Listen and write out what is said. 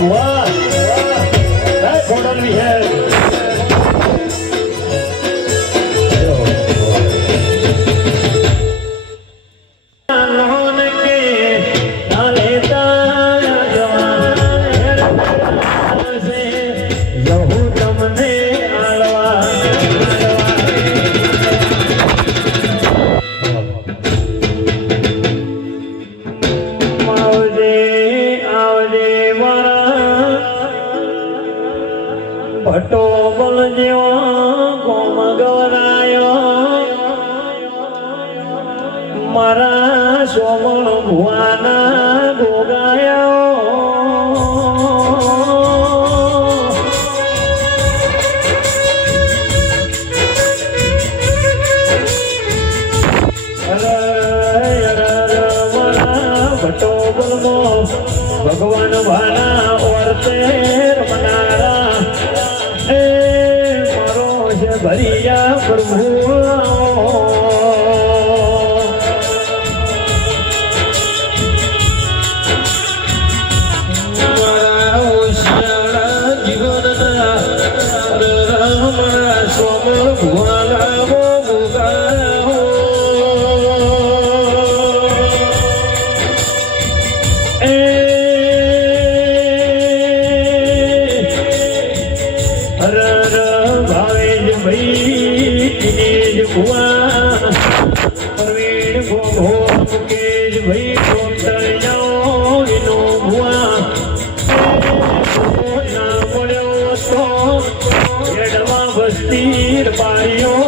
What? What? That's what we have. ભટ્ટો બોલજો ગોમ ગવરાયો. મારા સોમણ ભુવાના ભોગાયો ભગવાન ભાના ઓરતે भरिया प्रभु ભાઈ દિનેશ ભુવા પ્રવીણ ભોગો મુકેશ ભાઈ કોમતળ જાઓ એનો ભુવા ના મળ્યો તો એડવા બસ્તી બારીઓ